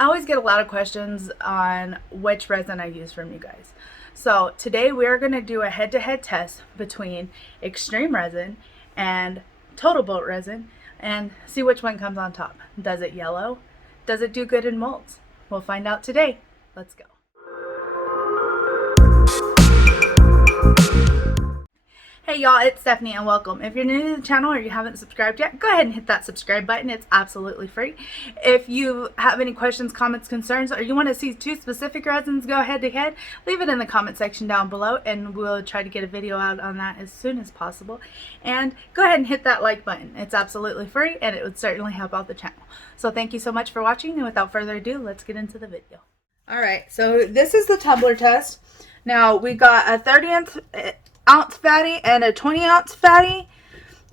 I always get a lot of questions on which resin I use from you guys. So today we are going to do a head-to-head test between Extreme Resin and Total Boat Resin and see which one comes on top. Does it yellow? Does it do good in molds? We'll find out today. Let's go. Hey y'all, it's Stephanie and welcome. If you're new to the channel or you haven't subscribed yet, go ahead and hit that subscribe button. It's absolutely free. If you have any questions, comments, concerns, or you want to see two specific resins go head to head, leave it in the comment section down below and we'll try to get a video out on that as soon as possible. And go ahead and hit that like button. It's absolutely free and it would certainly help out the channel. So thank you so much for watching, and without further ado, let's get into the video. Alright, so this is the tumbler test. Now we got a 30-ounce fatty and a 20-ounce fatty,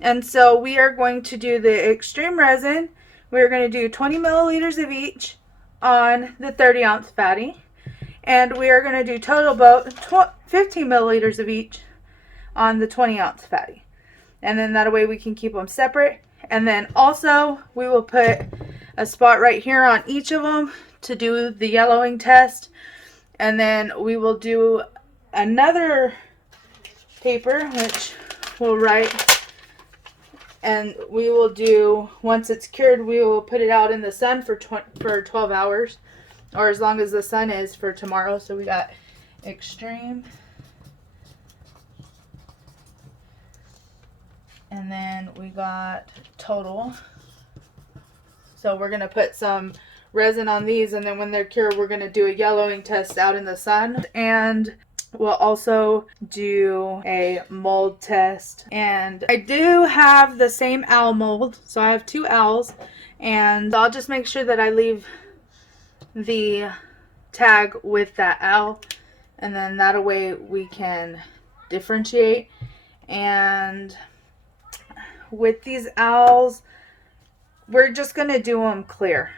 and so we are going to do the Extreme Resin. We're going to do 20 milliliters of each on the 30-ounce fatty, and we are going to do Total Boat 15 milliliters of each on the 20-ounce fatty, and then that way we can keep them separate. And then also we will put a spot right here on each of them to do the yellowing test, and then we will do another paper which we'll write, and we will do, once it's cured, we will put it out in the sun for 12 hours, or as long as the sun is for tomorrow. So we got Extreme, and then we got Total. So we're going to put some resin on these, and then when they're cured we're going to do a yellowing test out in the sun, and we'll also do a mold test. And I do have the same owl mold, so I have two owls, and I'll just make sure that I leave the tag with that owl, and then that way we can differentiate. And with these owls, we're just going to do them clear.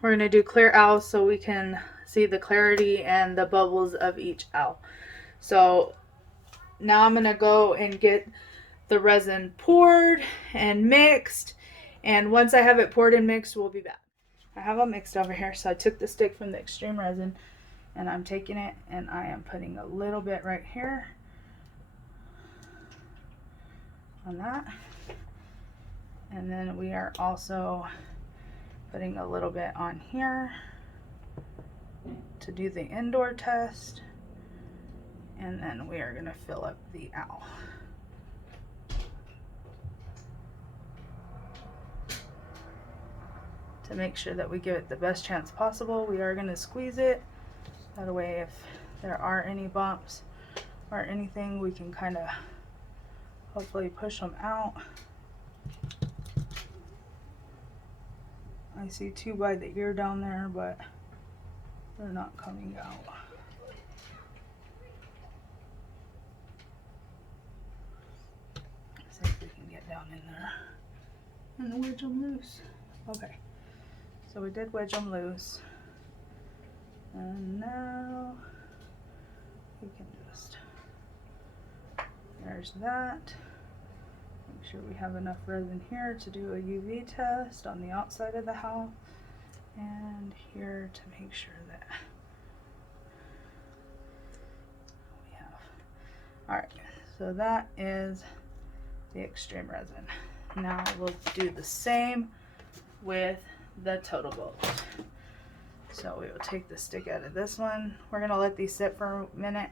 We're going to do clear owls so we can see the clarity and the bubbles of each owl. So now I'm going to go and get the resin poured and mixed, and once I have it poured and mixed, we'll be back. I have it mixed over here, so I took the stick from the Extreme Resin and I'm taking it and I am putting a little bit right here on that, and then we are also putting a little bit on here to do the indoor test, and then we are going to fill up the owl. To make sure that we give it the best chance possible, we are going to squeeze it. That way if there are any bumps or anything, we can kind of hopefully push them out. I see two by the ear down there, but they're not coming out. See if we can get down in there and wedge them loose. Okay, so we did wedge them loose, and now we can just, there's that. Make sure we have enough resin here to do a UV test on the outside of the house, and here to make sure that we have. Alright, so that is the Extreme Resin. Now we'll do the same with the Total Boat. So we will take the stick out of this one. We're going to let these sit for a minute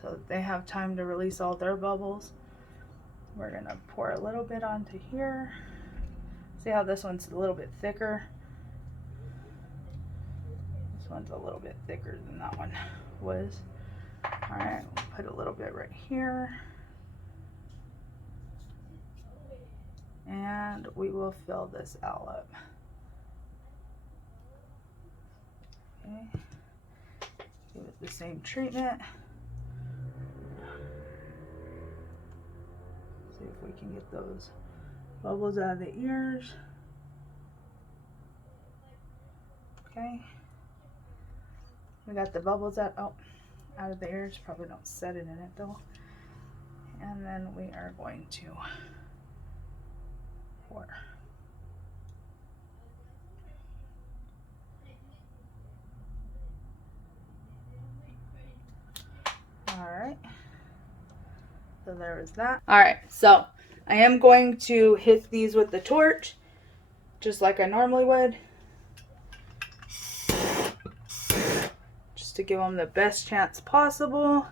so that they have time to release all their bubbles. We're going to pour a little bit onto here. See how this one's a little bit thicker? This one's a little bit thicker than that one was. Alright, we'll put a little bit right here. And we will fill this owl up. Okay. Give it the same treatment. See if we can get those bubbles out of the ears. Okay. We got the bubbles out of the ears. Probably don't set it in it though. And then we are going to pour. So there was that. Alright, so I am going to hit these with the torch, just like I normally would. Just to give them the best chance possible.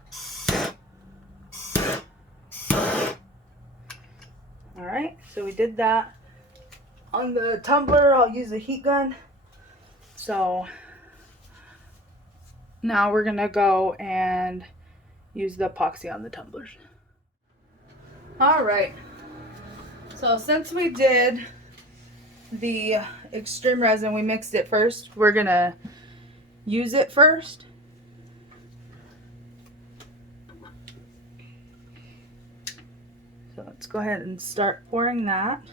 Alright, so we did that. On the tumbler, I'll use a heat gun. So now we're going to go and use the epoxy on the tumblers. Alright, so since we did the extreme resin, we mixed it first. We're going to use it first. So let's go ahead and start pouring that.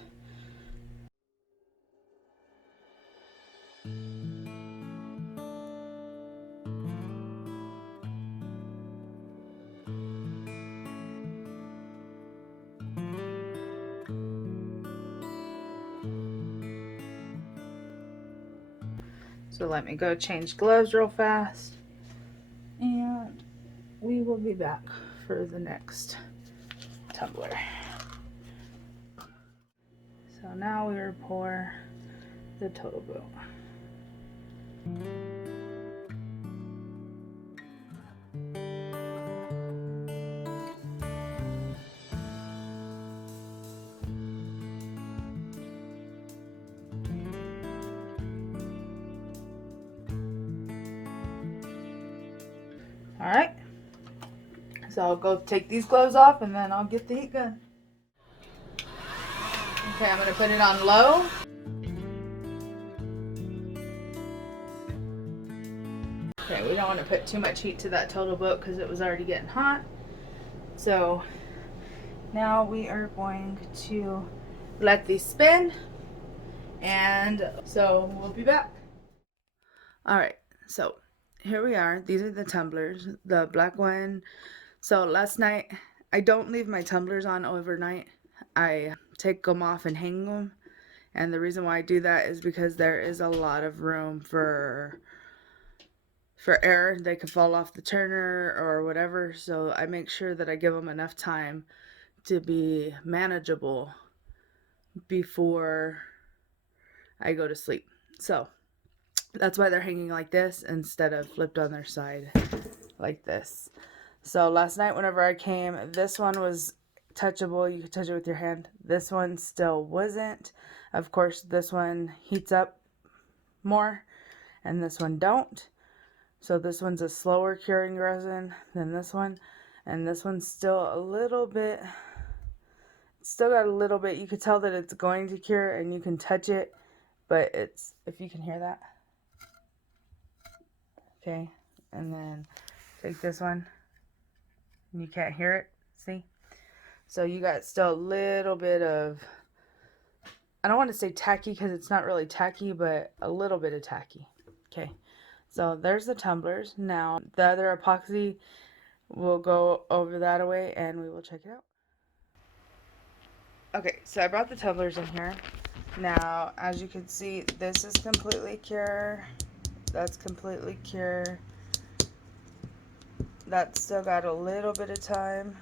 So let me go change gloves real fast, and we will be back for the next tumbler. So now we will pour the total boat. Alright, so I'll go take these gloves off and then I'll get the heat gun. Okay, I'm going to put it on low. Okay, we don't want to put too much heat to that total boat because it was already getting hot. So now we are going to let these spin, and so we'll be back. Alright, so here we are. These are the tumblers, the black one. So last night, I don't leave my tumblers on overnight. I take them off and hang them. And the reason why I do that is because there is a lot of room for air. They could fall off the turner or whatever. So I make sure that I give them enough time to be manageable before I go to sleep. So that's why they're hanging like this instead of flipped on their side like this. So last night whenever I came, this one was touchable. You could touch it with your hand. This one still wasn't. Of course, this one heats up more and this one don't. So this one's a slower curing resin than this one. And this one's still a little bit, still got a little bit. You could tell that it's going to cure and you can touch it, but it's, if you can hear that. Okay, and then take this one. You can't hear it, see? So you got still a little bit of, I don't want to say tacky because it's not really tacky, but a little bit of tacky. Okay, so there's the tumblers. Now the other epoxy, we'll go over that away and we will check it out. Okay, so I brought the tumblers in here. Now, as you can see, this is completely cure. That's completely cure. That's still got a little bit of time.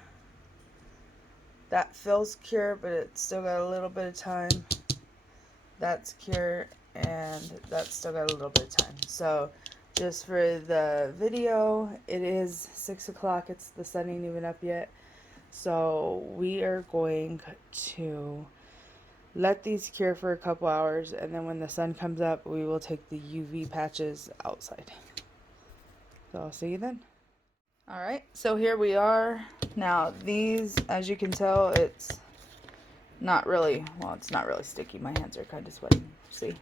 That feels cure, but it's still got a little bit of time. That's cure, and that's still got a little bit of time. So, just for the video, it is 6 o'clock. It's the sun ain't even up yet. So, we are going to let these cure for a couple hours, and then when the sun comes up, we will take the UV patches outside. So, I'll see you then. Alright, so here we are. Now these, as you can tell, it's not really, well, it's not really sticky. My hands are kind of sweaty, see?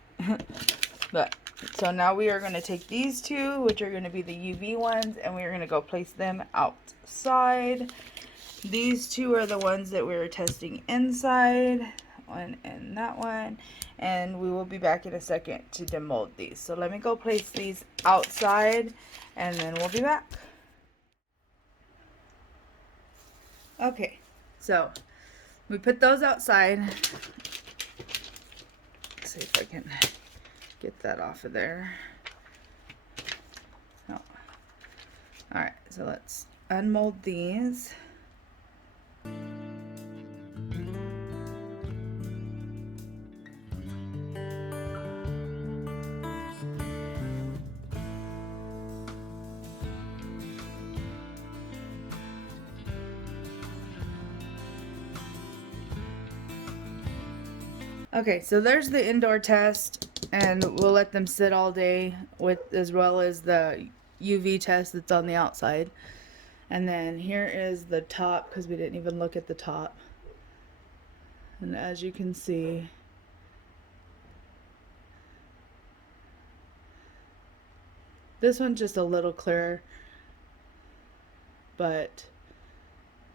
But, so now we are going to take these two, which are going to be the UV ones, and we are going to go place them outside. These two are the ones that we were testing inside, one and that one, and we will be back in a second to demold these. So let me go place these outside, and then we'll be back. Okay, so we put those outside. Let's see if I can get that off of there. Oh. Alright, so let's unmold these. Okay, so there's the indoor test, and we'll let them sit all day with, as well as the UV test that's on the outside. And then here is the top, because we didn't even look at the top. And as you can see, this one's just a little clearer, but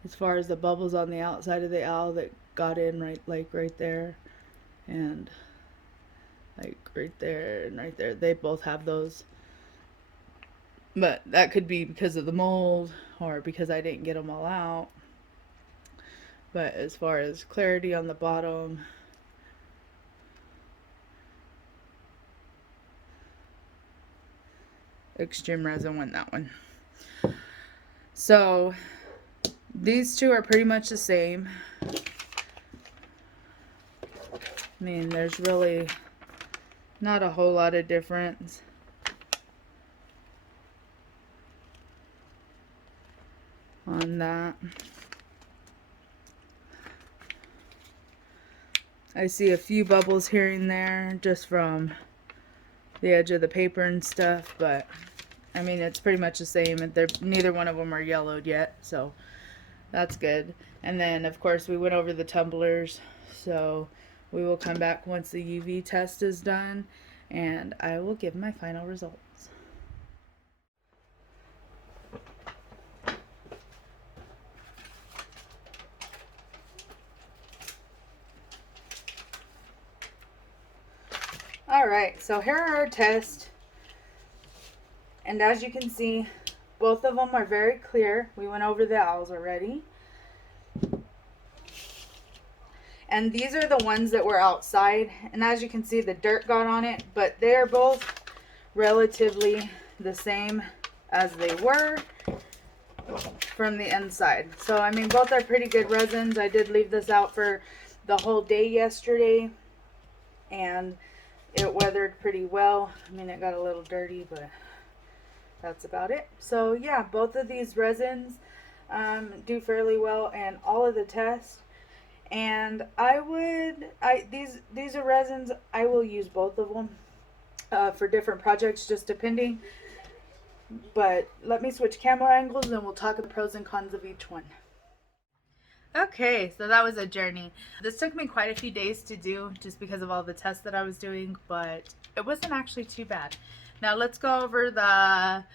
as far as the bubbles on the outside of the owl that got in right there, and like right there and right there, they both have those. But that could be because of the mold or because I didn't get them all out. But as far as clarity on the bottom, extreme resin won that one. So these two are pretty much the same. I mean, there's really not a whole lot of difference. On that. I see a few bubbles here and there just from the edge of the paper and stuff, but I mean, it's pretty much the same. Neither one of them are yellowed yet, so that's good. And then, of course, we went over the tumblers, so we will come back once the UV test is done, and I will give my final results. Alright, so here are our tests. And as you can see, both of them are very clear. We went over the owls already. And these are the ones that were outside. And as you can see, the dirt got on it. But they are both relatively the same as they were from the inside. So, I mean, both are pretty good resins. I did leave this out for the whole day yesterday. And it weathered pretty well. I mean, it got a little dirty, but that's about it. So yeah, both of these resins do fairly well in all of the tests. And these are resins, I will use both of them for different projects, just depending. But let me switch camera angles and we'll talk about the pros and cons of each one. Okay, so that was a journey. This took me quite a few days to do just because of all the tests that I was doing, but it wasn't actually too bad. Now let's go over the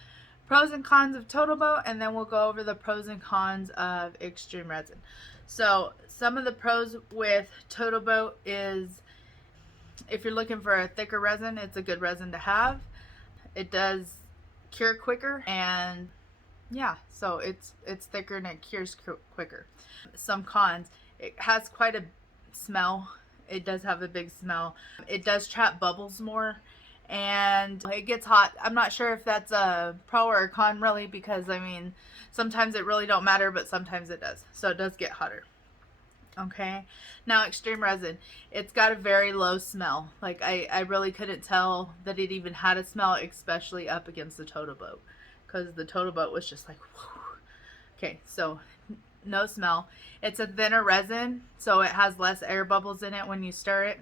pros and cons of Total Boat, and then we'll go over the pros and cons of Extreme Resin. So some of the pros with Total Boat is if you're looking for a thicker resin, it's a good resin to have. It does cure quicker, and yeah, so it's thicker and it cures quicker. Some cons: it has quite a smell. It does have a big smell. It does trap bubbles more, and it gets hot. I'm not sure if that's a pro or a con really, because I mean, sometimes it really don't matter, but sometimes it does. So it does get hotter. Okay, now Extreme Resin, it's got a very low smell. Like I really couldn't tell that it even had a smell, especially up against the Total Boat, because the Total Boat was just like, whew. Okay, so no smell. It's a thinner resin, so it has less air bubbles in it when you stir it.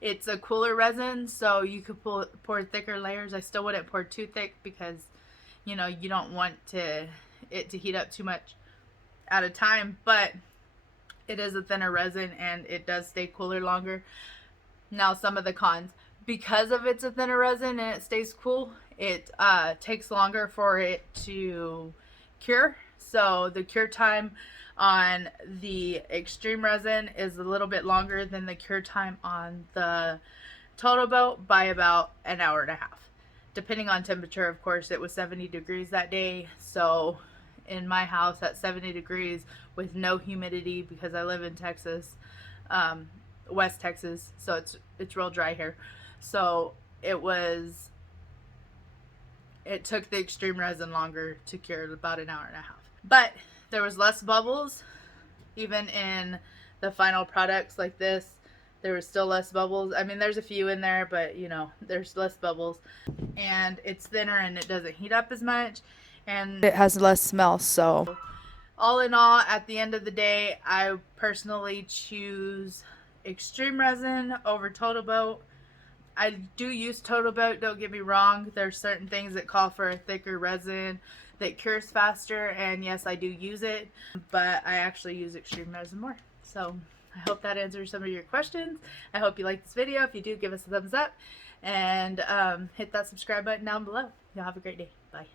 It's a cooler resin, so you could pour thicker layers. I still wouldn't pour too thick because, you know, you don't want it to heat up too much at a time, but it is a thinner resin and it does stay cooler longer. Now some of the cons: because of it's a thinner resin and it stays cool, it takes longer for it to cure. So the cure time on the Extreme Resin is a little bit longer than the cure time on the Total Boat by about an hour and a half, depending on temperature. Of course, it was 70 degrees that day, so in my house at 70 degrees with no humidity, because I live in Texas, West Texas, so it's real dry here. So it took the Extreme Resin longer to cure, about an hour and a half. But there was less bubbles. Even in the final products like this, there was still less bubbles. I mean, there's a few in there, but you know, there's less bubbles. And it's thinner and it doesn't heat up as much. And it has less smell. So all in all, at the end of the day, I personally choose extreme resin over total boat. I do use total boat, don't get me wrong. There's certain things that call for a thicker resin that cures faster, and yes, I do use it, but I actually use extreme resin more. So I hope that answers some of your questions. I hope you like this video. If you do, give us a thumbs up and hit that subscribe button down below. Y'all have a great day. Bye.